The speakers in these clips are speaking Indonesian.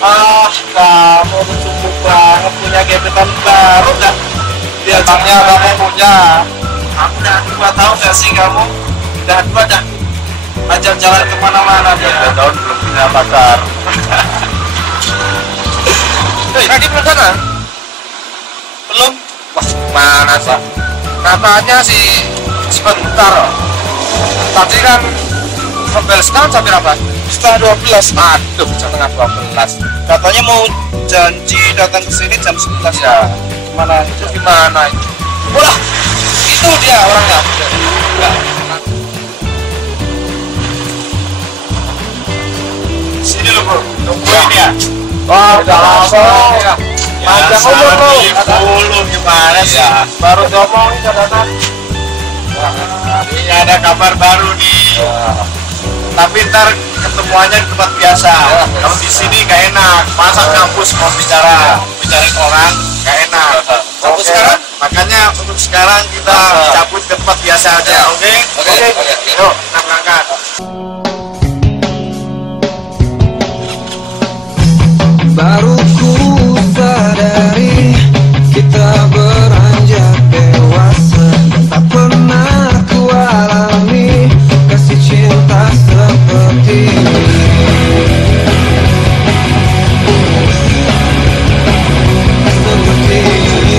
Kamu tuh cukup banget punya gebetan baru dah. Emangnya kamu punya? Aku udah 2 tahun gak sih kamu? Udah 2 dah. Ajak jalan kemana-mana dia. 2 tahun belum punya pacar. Tadi belum sana? Belum? Wah, mana sih? Katanya sih sebentar. Tadi kan sampai sekarang sampai berapa? Setengah 12. Aduh, setengah 12. Katanya mau janji datang ke sini jam 11. Ya. Mana Itu gimana itu? Wah, itu dia orangnya. Ya. Sini lu bro, tungguin ya. Oh, udah langsung. Ya, Panjang umur bro. Dulu gimana sih? Ya. Baru ngomong ini datang. Ini ada kabar baru nih. Ya. Tapi ntar ketemuannya di tempat biasa. Ya. Kalau di sini gak enak. Masa kampus mau bicarain orang gak enak. Untuk sekarang, makanya untuk sekarang kita cabut ke tempat biasa aja, oke? Oke. Yuk, kita berangkat. Baru ku sadari kita beranjak dewasa. Tak pernah ku alami kasih cinta seperti ini. Seperti ini.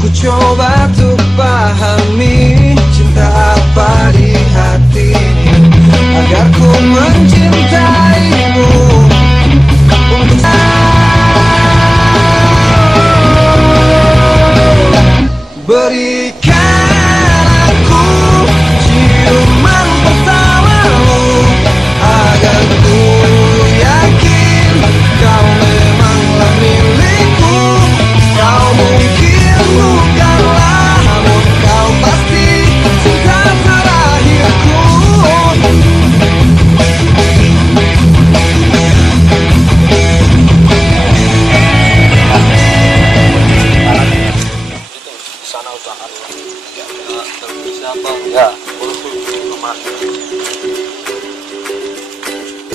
Ku coba untuk pahami cinta apa di hati agar ku mencintaimu untuk berikan aku ciuman pertamamu agar ku yakin kau memanglah milikku. Kau mungkin bukanlah, namun kau pasti cinta terakhirku. Sana usaha ya, siapa ya rumah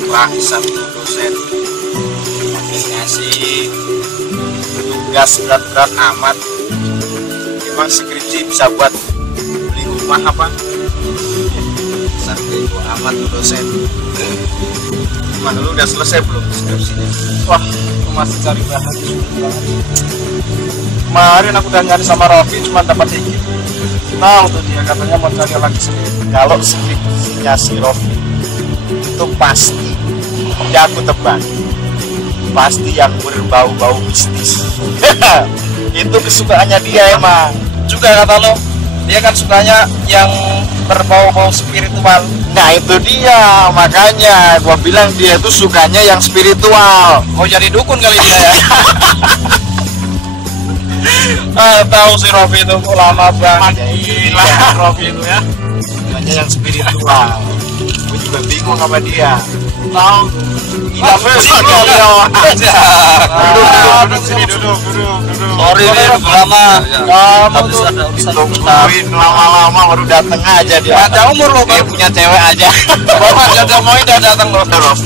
Bangsat dosen ngasih tugas berat-berat amat. Emang skripsi bisa buat beli rumah apa? Sampai gua amat tuh dosen. Gimana lu udah selesai belum skripsinya? wah, aku masih cari bahan. Kemarin aku udah nyari sama Rofi, cuma dapat dikit. Tahu tuh dia katanya mau cari lagi sendiri. Kalau skripsinya si Rofi itu pasti, ya aku tebak, pasti yang berbau-bau mistis. Itu kesukaannya dia emang. Juga kata lo, dia kan sukanya yang berbau-bau spiritual. Nah itu dia, makanya gua bilang dia itu sukanya yang spiritual. Mau jadi dukun kali dia ya. Tahu si Rofi itu lama banget. Gila Rofi itu ya, sukanya yang spiritual. Gue juga bingung sama dia. Tahu. Gila sih Duduk sini, duduk. Sorry nih, lama. Kamu tuh ada urusan ditungguin lama-lama baru dateng aja dia. Panjang umur lo, Dia punya cewek aja. Bapak jangan mau udah datang lo. Rof,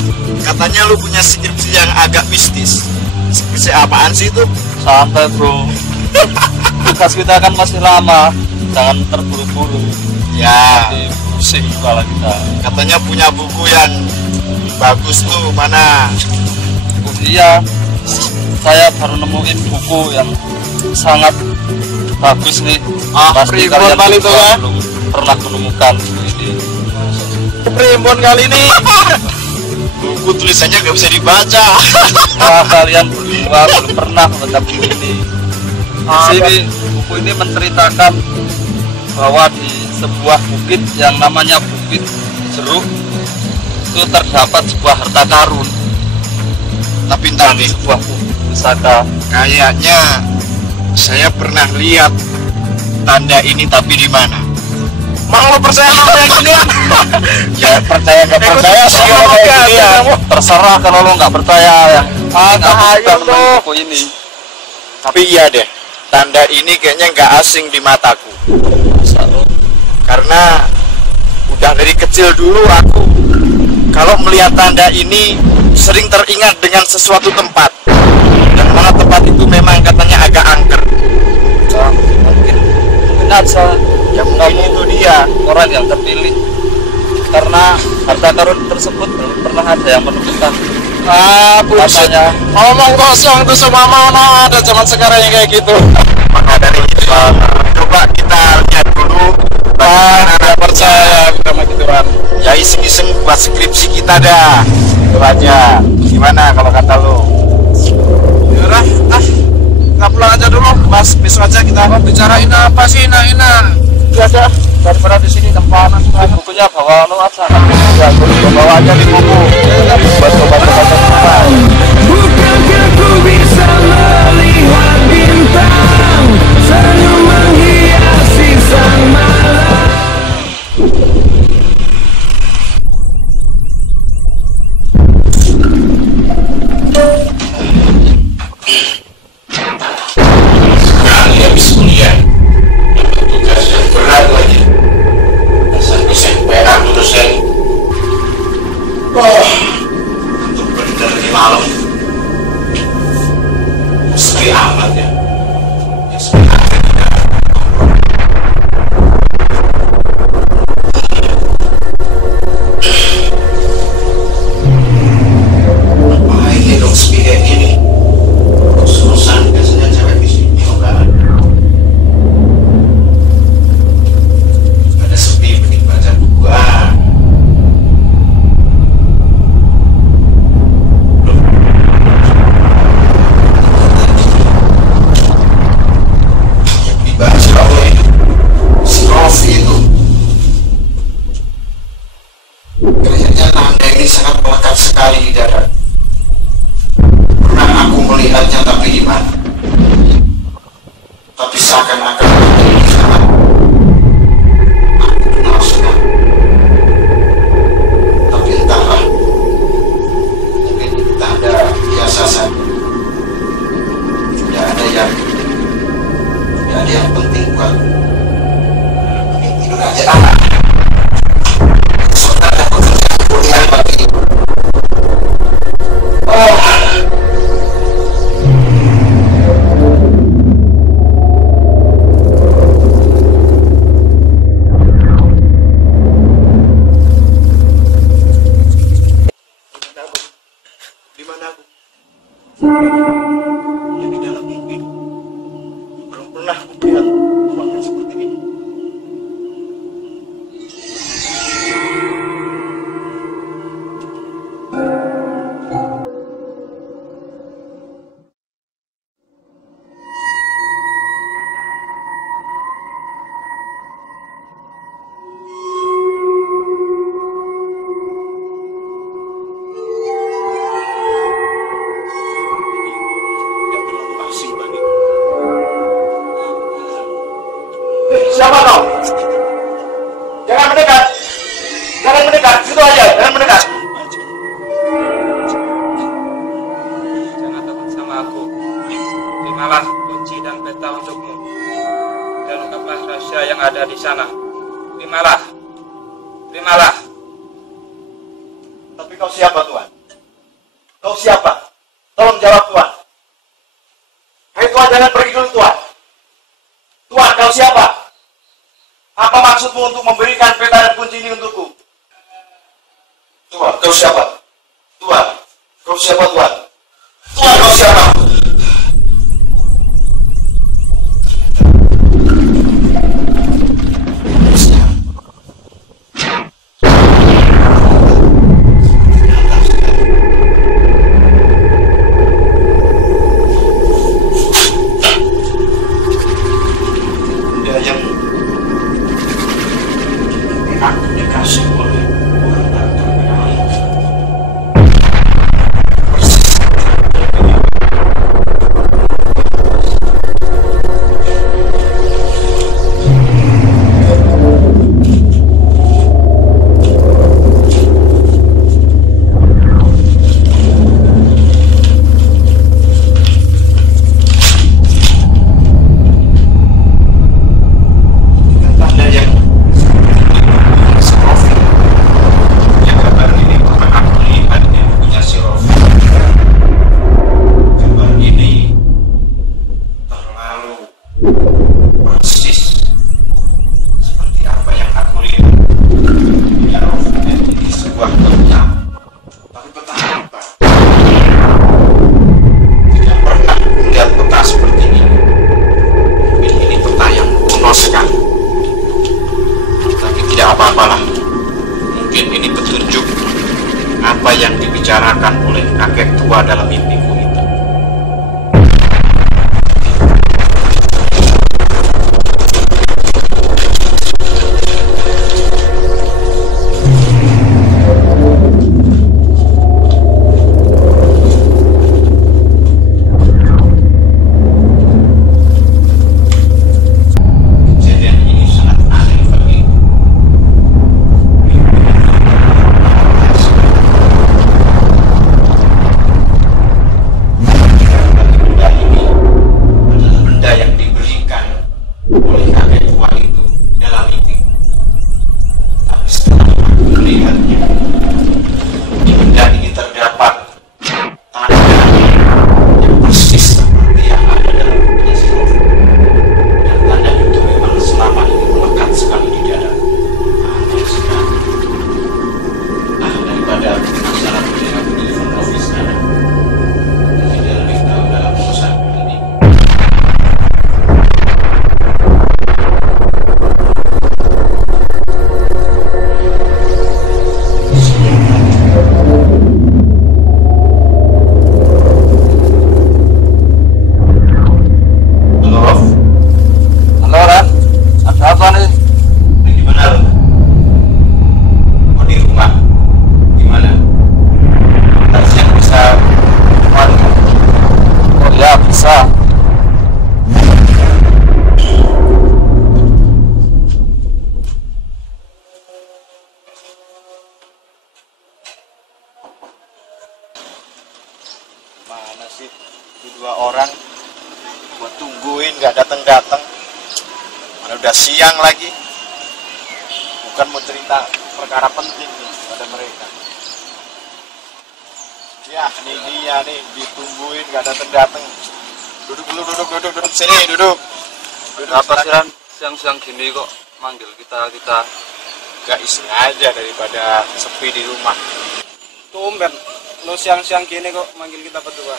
katanya lu punya skripsi yang agak mistis. Skripsi apaan sih itu? Santai bro. Tugas kita kan masih lama, jangan terburu-buru. Ya, Nanti pusing kepala kita. katanya punya buku yang bagus tuh, mana? Iya, saya baru nemuin buku yang sangat bagus nih. Pasti primbon kalian kali itu juga ya? belum pernah menemukan buku ini. Primbon kali ini. Buku tulisannya nggak bisa dibaca. Wah, kalian berdua belum pernah membaca buku ini. Di sini buku ini menceritakan bahwa di sebuah bukit yang namanya Bukit Jeruk itu terdapat sebuah harta karun. Tapi ntar nih, Sebuah pusaka. kayaknya saya pernah lihat tanda ini, tapi di mana? Mau lo percaya sama yang ini? Ya percaya nggak percaya sih kalau kayak gini ya. Terserah kalau lo nggak percaya ya. Ayo lo. Buku ini. Tapi iya deh, tanda ini kayaknya nggak asing di mataku. Masa lo? Karena Sudah dari kecil dulu aku kalau melihat tanda ini sering teringat dengan sesuatu tempat. Yang mana tempat itu memang katanya agak angker. Mungkin aja Ya mungkin itu dia. orang yang terpilih, karena harta karun tersebut belum pernah ada yang menemukan. Bullshit. Katanya Ngomong kosong tuh semua, mana ada zaman sekarang yang kayak gitu. Maka dari itu coba kita lihat dulu bagaimana anak percaya sama gituan. Ya iseng-iseng buat skripsi kita dah. Itu aja. Gimana kalau kata lu? Yaudah, kita pulang aja dulu, Mas. Besok aja kita bicarain apa sih, Ina. udah ada daripada di sini tempanan bukunya bawa lo aja. Ya, bawa aja di buku. Buat obat-obatan. Bukankah ku bisa melihat bintang senyum menghiasi sang malam. Sekali habis kuliah tugas yang berat lagi. Dosen PA tuh dosen. Untuk bener di malam. Sepi amat ya. Ya sepi amat ya. Ngapain ya dong sepi kayak gini? Terus-terusan biasanya cewek di sini enggak ada sepi, mending baca buku. Yang dibaca oleh si Rofi itu kayaknya tanda ini sangat melekat sekali di dada. Pernah aku melihatnya tapi di mana? Tapi seakan-akan ada di sana. Aku kenal sudah. Tapi entahlah. Mungkin tanda biasa saja. Tidak ada yang penting buat. Mending tidur aja. Sudah ada pekerjaan kuliah pagi ini. Di mana aku? Ya di dalam mimpi. Belum pernah aku melihat ruangan seperti ini. Yang terlalu asing bagiku. Siapa kau? Jangan mendekat. Jangan mendekat. Situ aja. Jangan mendekat. Jangan takut sama aku. Terimalah kunci dan peta untukmu. Dan ungkaplah rahasia yang ada di sana. Terimalah. Terimalah. Tapi kau siapa, Tuhan? Kau siapa? Tolong jawab, Tuhan. Hai Tuhan, jangan pergi dulu, Tuhan. Tuhan, kau siapa? Apa maksudmu untuk memberikan peta dan kunci ini untukku? Tuhan, kau siapa? Tuhan, kau siapa, Tuhan? Tuhan, kau siapa? Dia yang aku dikasih oleh orang tak terkenal. Persis seperti mungkin ini petunjuk apa yang dibicarakan oleh kakek tua dalam mimpiku itu. Mana sih dua orang gua tungguin nggak datang-datang, mana udah siang lagi. Bukan mau cerita perkara penting nih pada mereka. Ya ini dia nih, ditungguin nggak datang-datang. Duduk dulu, duduk sini, duduk. Apa sih Ran? Siang-siang gini kok manggil kita? Gak iseng aja daripada sepi di rumah. Tumben, lo siang-siang gini kok manggil kita berdua.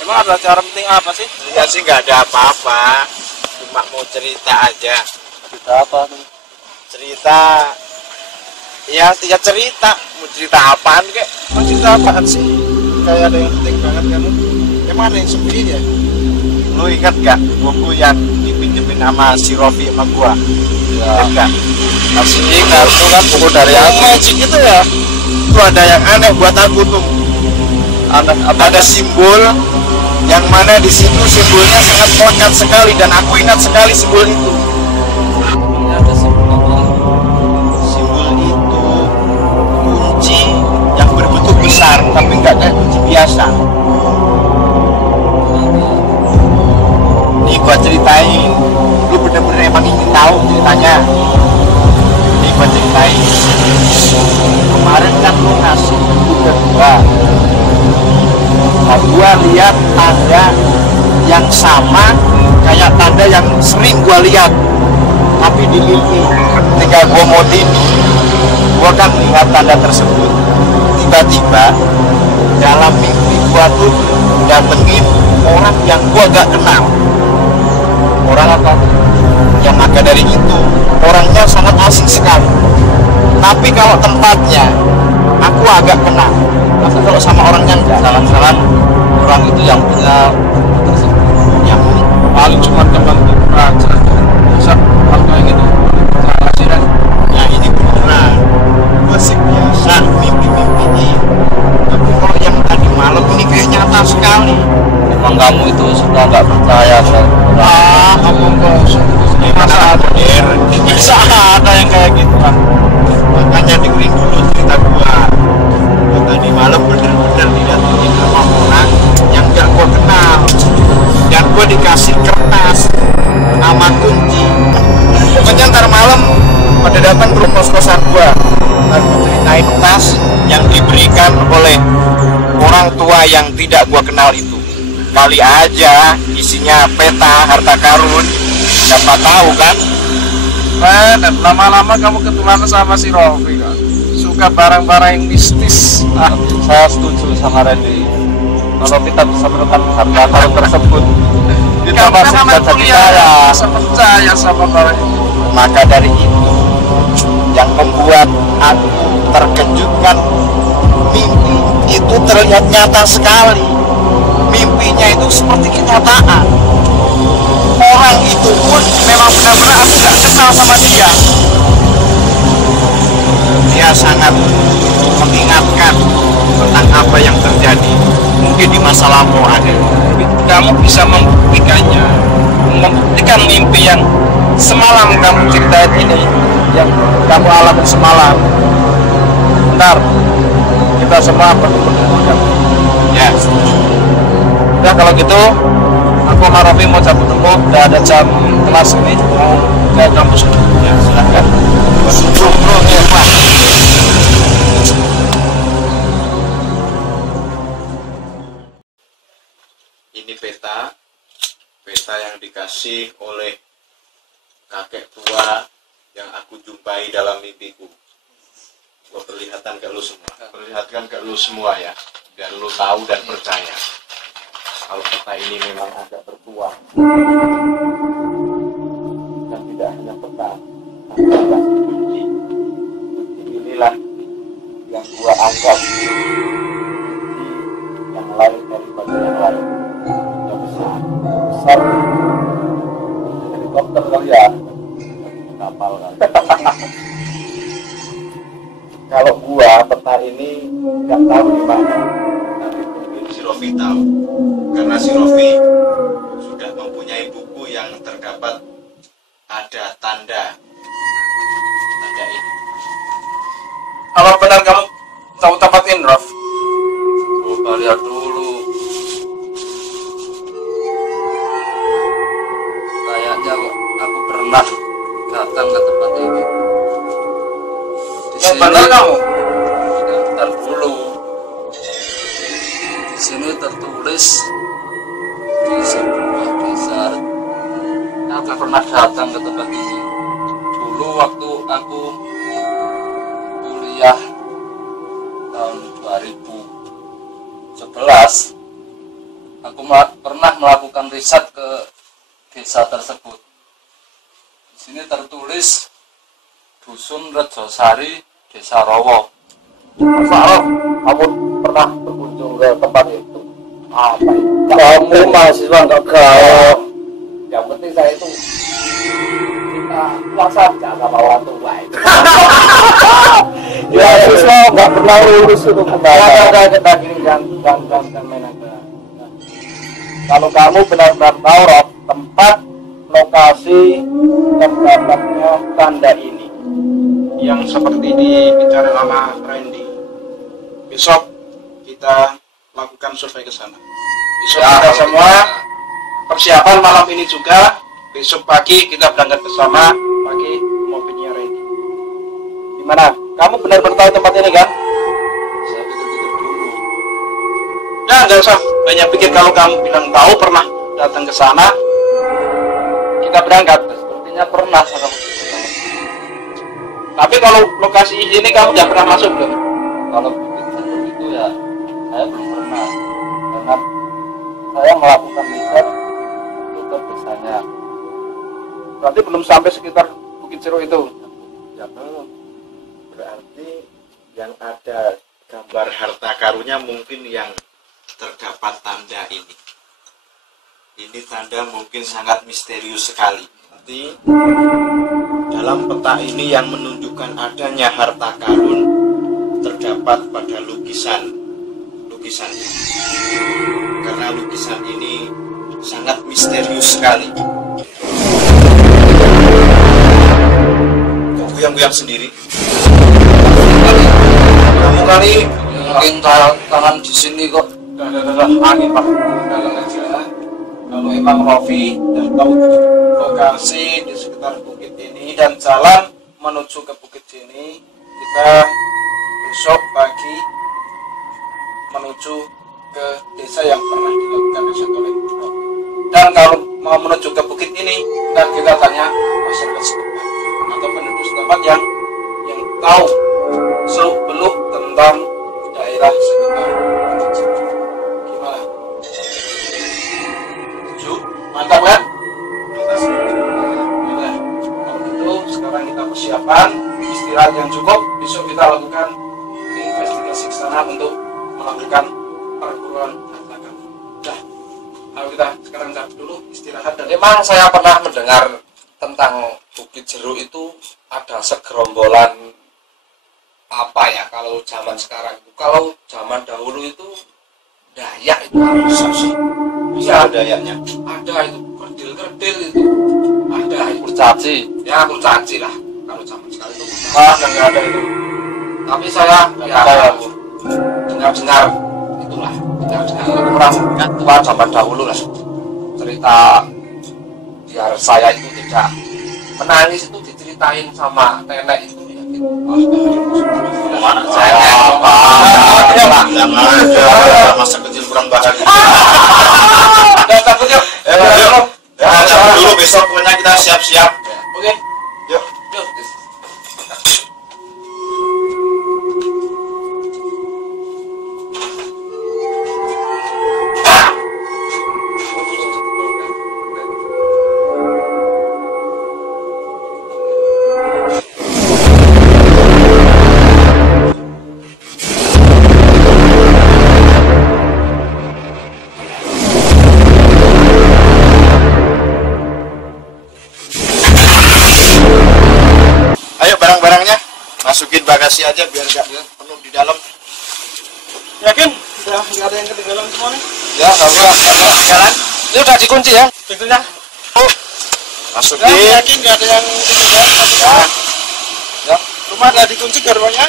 Emang ada acara penting apa sih? Ya sih nggak ada apa-apa, cuma mau cerita aja. Cerita apa tuh? Cerita, ya cerita. Mau cerita apaan kek? Mau cerita apaan sih? Kayak ada yang penting banget kan? Emang ada yang sepi ya? Lu ingat gak buku yang dipinjemin sama si Rofi sama gua? Ya, Ingat gak? masih ingat tuh kan buku dari aku. Magic itu ya? Itu ada yang aneh buat aku tuh. Aneh apa? Ada simbol yang mana di situ simbolnya sangat melekat sekali dan aku ingat sekali simbol itu. Ini ada simbol apa? Simbol itu kunci yang berbentuk besar tapi nggak kayak kunci biasa. Nih gua ceritain, lu bener-bener emang ingin tahu ceritanya. Nih gua ceritain. Kemarin kan lu ngasih buku gua. Nah, gua lihat tanda yang sama kayak tanda yang sering gua lihat, tapi di mimpi. Ketika gua mau tidur, gua kan lihat tanda tersebut. Tiba-tiba dalam mimpi gua tuh datengin orang yang gua gak kenal. Orang apa? Yang maka dari itu orangnya sangat asing sekali. Tapi kalau tempatnya aku agak kenal. Tapi kalau sama orangnya enggak. Jangan-jangan orang itu yang punya buku tersebut. Yang Paling cuma teman kita aja. Bisa waktu yang itu. Makasih dan ya ini beneran. Gua sih biasa mimpi-mimpi. Tapi kalau yang tadi malam ini kayak nyata sekali. Emang kamu itu sudah nggak percaya sama orang? Kamu enggak usah. Masa ada bisa ada yang kayak gitu kan. Makanya dengerin dulu cerita gua. Gua tadi malam bener-bener didatengin sama orang yang gak gua kenal. Dan gua dikasih kertas sama kunci. Pokoknya ntar malam pada datang ke kos-kosan gua. Ntar gua ceritain tas yang diberikan oleh orang tua yang tidak gua kenal itu. Kali aja isinya peta harta karun, siapa tahu kan. dan lama-lama kamu ketularan sama si Rofi kan. Suka barang-barang yang mistis. Saya setuju sama Randy. Kalau kita bisa menemukan harta karun tersebut, kita Kamu masih kan bisa anak jadi kuliah, kaya. bisa percaya sama barang itu. Maka dari itu Yang membuat aku terkejut kan, mimpi itu terlihat nyata sekali. Mimpinya itu seperti kenyataan. Orang itu pun memang benar-benar aku gak kenal sama dia. Dia sangat mengingatkan tentang apa yang terjadi mungkin di masa lampau ada. Kamu bisa membuktikannya, membuktikan mimpi yang semalam kamu ceritain ini, yang kamu alami semalam. Bentar, kita semua perlu berdengarkan. Ya, Udah kalau gitu, aku sama Rofi mau cabut dulu. Udah ada jam kelas ini, mau ke kampus. ya silahkan. Bro, ya, Pak. Ini peta yang dikasih oleh kakek tua yang aku jumpai dalam mimpiku. Gua perlihatkan ke lu semua ya, biar lu tahu dan percaya kalau peta ini memang agak bertuah. Dan tidak hanya peta, tapi juga kunci. Kunci inilah yang gua anggap kunci yang lain daripada yang lain. Yang besar helikopter kali ya, kapal kali. Kalau gua peta ini nggak tahu di mana, tapi mungkin si Rofi tahu, karena si Rofi sudah mempunyai buku yang terdapat ada tanda ini. Apa benar kamu tahu tempat ini, Rof? Coba lihat dulu. Kayaknya aku pernah datang ke tempat ini. Yang benar kamu? Bentar dulu. Di sini tertulis di sebuah desa. Aku pernah datang ke tempat ini. Dulu waktu aku kuliah tahun 2011, aku pernah melakukan riset ke desa tersebut. Di sini tertulis Dusun Rejosari, Desa Rowo. Masa kamu pernah berkunjung ke tempat itu? Apa itu? Kamu mahasiswa nggak gaul. Yang penting saya itu kita pulang saja sama orang tua itu. Ya, mahasiswa nggak pernah lulus itu kembali. Kita gini jangan main aja. Kalau kamu benar-benar tahu Rob, tempat lokasi terdapatnya tanda ini yang seperti dibicara sama Randy. Besok kita lakukan survei ke sana. Besok Ya, kita semua persiapan malam ini juga. Besok pagi kita berangkat bersama pakai mobilnya Randy. gimana? Kamu benar-benar tahu tempat ini kan? Saya pikir-pikir dulu. Ya nggak usah banyak pikir, kalau kamu bilang tahu pernah datang ke sana, kita berangkat. Sepertinya pernah sama. Tapi kalau lokasi ini kamu udah pernah masuk belum? Kalau bukit Jeruk itu ya saya belum pernah, karena saya melakukan riset itu ke desanya. Berarti belum sampai sekitar Bukit Jeruk itu. Ya belum. Berarti yang ada gambar harta karunnya mungkin yang terdapat tanda ini. Ini tanda mungkin sangat misterius sekali. Nanti dalam peta ini yang menunjukkan adanya harta karun terdapat pada lukisan ini. Karena lukisan ini sangat misterius sekali. Kok goyang-goyang sendiri? Kamu kali mungkin tangan di sini kok. Angin Pak, dalam aja. Kalau emang Rofi dan tahu lokasi di sekitar bukit ini dan jalan menuju ke bukit ini, kita besok pagi menuju ke desa yang pernah dilakukan riset oleh Rofi. Dan kalau mau menuju ke bukit ini, kita tanya masyarakat setempat atau penduduk setempat yang tahu seluk-beluk tentang daerah sekitar bukit ini. Gimana? Setuju? Mantap kan? Mantap. Kalau gitu sekarang kita persiapan istirahat besok kita lakukan investigasi ke sana untuk melakukan perburuan harta kamu. Nah, ayo kita sekarang cabut dulu, istirahat dan Memang saya pernah mendengar tentang Bukit Jeruk itu ada segerombolan apa ya kalau zaman sekarang itu. Kalau zaman dahulu itu Dayak itu bisa sih. Bisa Dayaknya. Ada itu kerdil-kerdil itu. Ada itu. Kurcaci. Ya kurcaci lah. Kalau zaman sekarang itu. nggak ada itu. Tapi saya ya dengar-dengar itulah. Dengar-dengar orang tua zaman dahulu lah. Cerita biar saya itu tidak menangis itu diceritain sama nenek itu ya gitu. Mana saya Jangan ada masa kecil kurang bahagia. Cabut yuk. Cabut dulu, besok pokoknya kita siap-siap. Oke. Yuk. Yuk. Ayo barang-barangnya masukin bagasi aja biar nggak penuh di dalam. Yakin? Ya, nggak ada yang ketinggalan semua nih. Ya, enggak jalan. Ini udah dikunci ya? Pintunya. Masukin. Yakin nggak ada yang ketinggalan? Ya. Rumah nggak dikunci gerbangnya?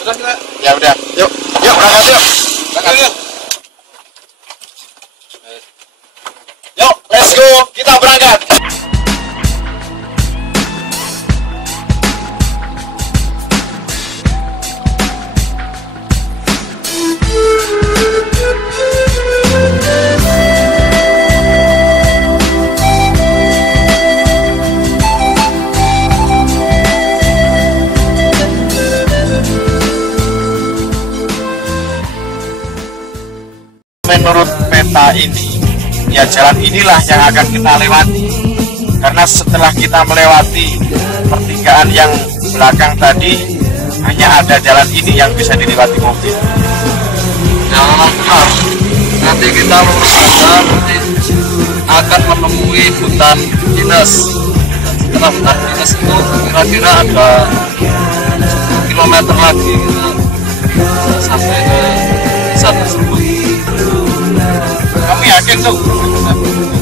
Udah kita. Ya udah. Yuk berangkat yuk. Yuk. Yuk, let's go. Kita berangkat. Menurut peta ini, ya jalan inilah yang akan kita lewati. Karena setelah kita melewati pertigaan yang belakang tadi, hanya ada jalan ini yang bisa dilewati mobil. Ya benar. Nanti kita lurus saja, nanti akan menemui hutan pinus. Setelah hutan pinus itu kira-kira ada 10 km lagi kita sampai ke desa tersebut. Kamu yakin tuh?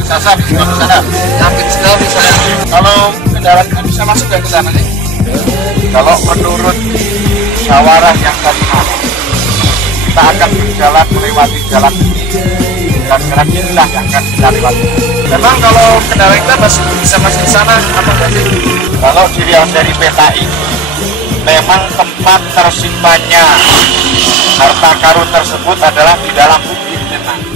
Sasa bisa ke sana? Yakin sekali saya. Kalau kendaraan kan bisa masuk ke sana nih? Kalau menurut musyawarah yang tadi malam, kita akan berjalan melewati jalan ini dan jalan inilah yang akan kita lewati. Memang kalau kendaraan kita masih bisa masuk ke sana apa enggak sih? Kalau dilihat dari peta ini, memang tempat tersimpannya harta karun tersebut adalah di dalam bukit memang.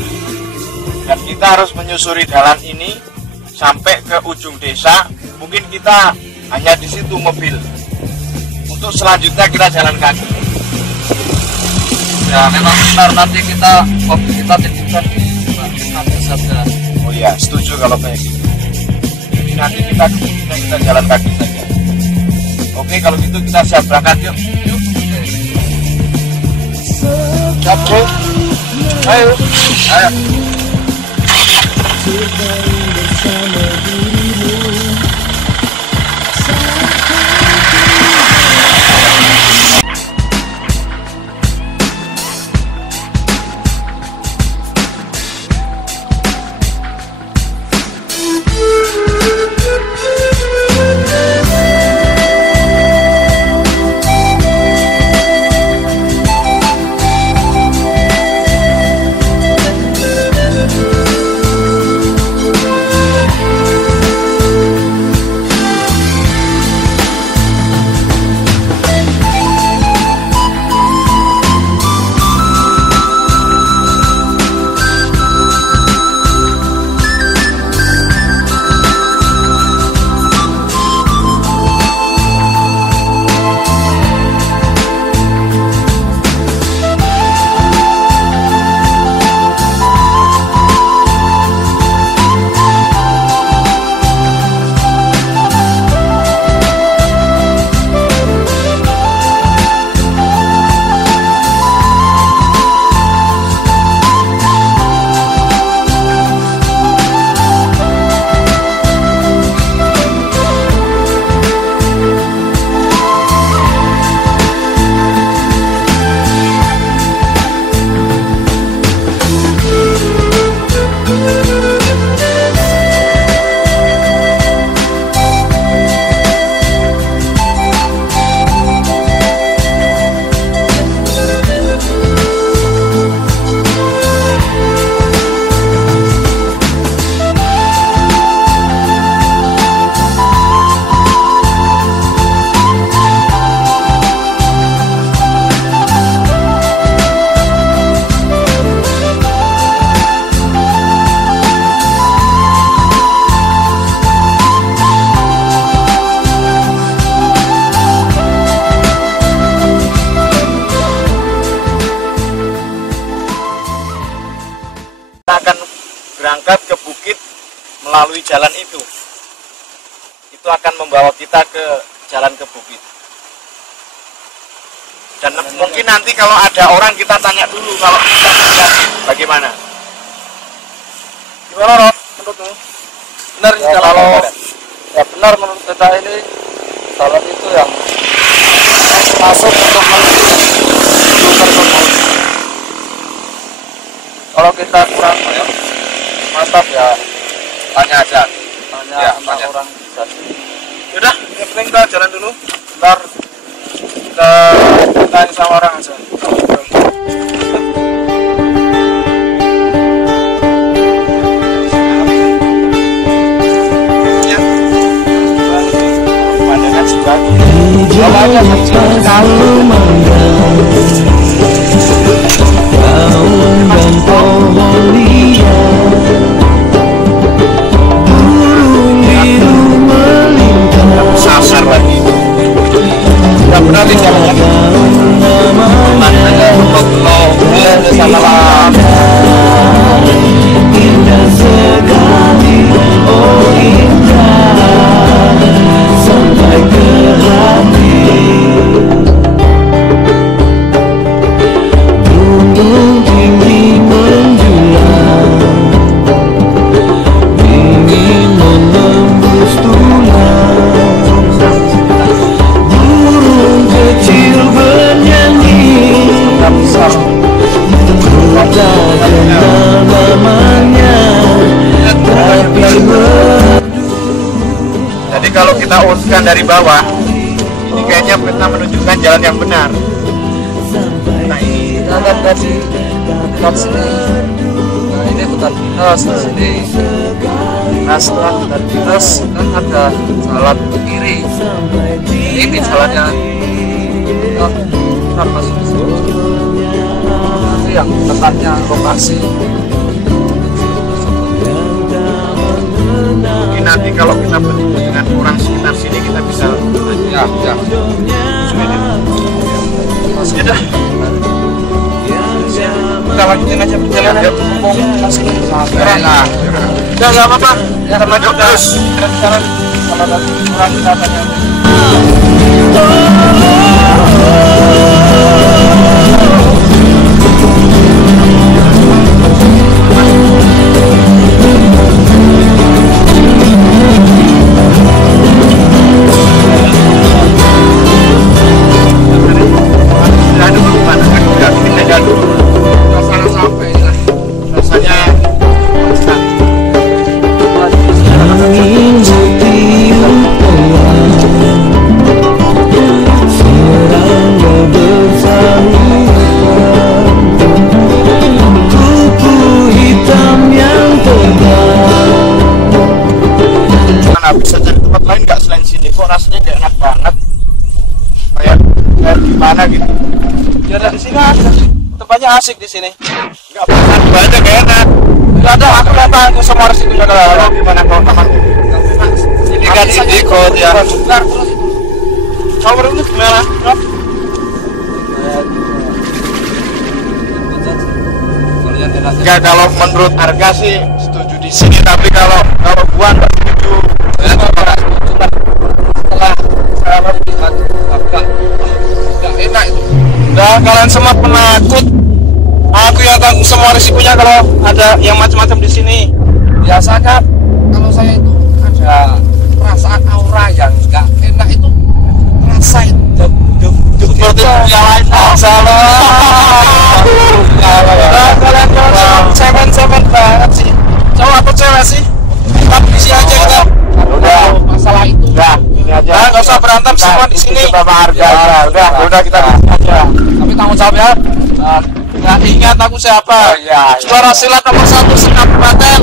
Dan kita harus menyusuri jalan ini sampai ke ujung desa. Mungkin kita hanya di situ mobil. Untuk selanjutnya kita jalan kaki. Ya memang benar, nanti mobil kita titipkan di nanti saja. Oh iya, setuju kalau kayak gitu. Jadi nanti kita jalan kaki saja. Oke, kalau gitu kita siap berangkat yuk. Siap bro. Ayo. melalui jalan itu akan membawa kita ke jalan ke bukit. Dan mungkin nanti kalau ada orang kita tanya dulu kalau kita bagaimana? Gimana Rob? Menurutmu? Benar ya, kalau ya benar menurut kita ini jalan itu yang masuk untuk menuju tersebut. Kalau kita kurang mantap ya tanya aja. Tanya orang bisa. Yaudah, yang penting kita jalan dulu. Ntar kita tanya sama orang aja. Daun dan pohon liar, burung biru melintang. Sasar lagi. Ya benar nih jalan Indah sekali, oh indah, sampai ke hati. Gunung tinggi menjulang, ingin menembus tulang. Burung kecil bernyanyi, tak kenal namanya, tapi Jadi kalau kita uruskan dari bawah, ini kayaknya kita menunjukkan jalan yang benar. Nah ini kita kan dari dekat sini. Nah ini hutan pinus di sini. Nah setelah hutan pinus kan ada jalan ke kiri. Ini jalannya kita masuk di sini. Nanti yang tepatnya lokasi. mungkin nanti kalau kita bertemu dengan orang sekitar sini kita bisa Ya. ya dah. Kita lanjutin aja perjalanan. Nah, Udah nggak apa-apa, kita maju terus. Sekarang kalau ada orang kita tanya. angin bertiup pelan, serangga bersahutan, kupu hitam yang tebal. Mana bisa cari tempat lain nggak selain sini? Kok rasanya nggak enak banget? Kayak gimana gitu? Ya ada di sini aja. Tempatnya asik di sini. Nggak pernah banyak gak enak. Enggak ada, aku datang ke semua resiko Kalau gimana kalau teman? ini kan Indigo ya. Kalau menurut gimana? Enggak, kalau menurut harga sih setuju di sini, tapi kalau gua nggak setuju. Setelah saya melihat harga nggak enak itu. Udah kalian semua penakut. Aku yang tanggung semua risikonya kalau ada yang macam-macam di sini. Biasanya kalau saya itu ada perasaan aura yang nggak enak itu, rasa itu seperti yang lain. Salah. Kalian seven banget sih. Cowok atau cewek sih? Kita isi aja kita. Udah, Masalah itu. udah, ini aja. Nah, nggak usah berantem semua di sini. Berapa harga aja? Udah kita di sini aja. Tapi tanggung jawab ya. Nggak ingat aku siapa? Iya. Juara silat nomor 1 se-kabupaten.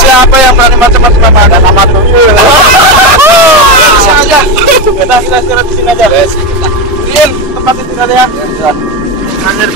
Siapa yang berani macam-macam sama ada nama tuyul? Di sini aja. Kita istirahat di sini aja. Bikin tempat istirahat ya. Anjir,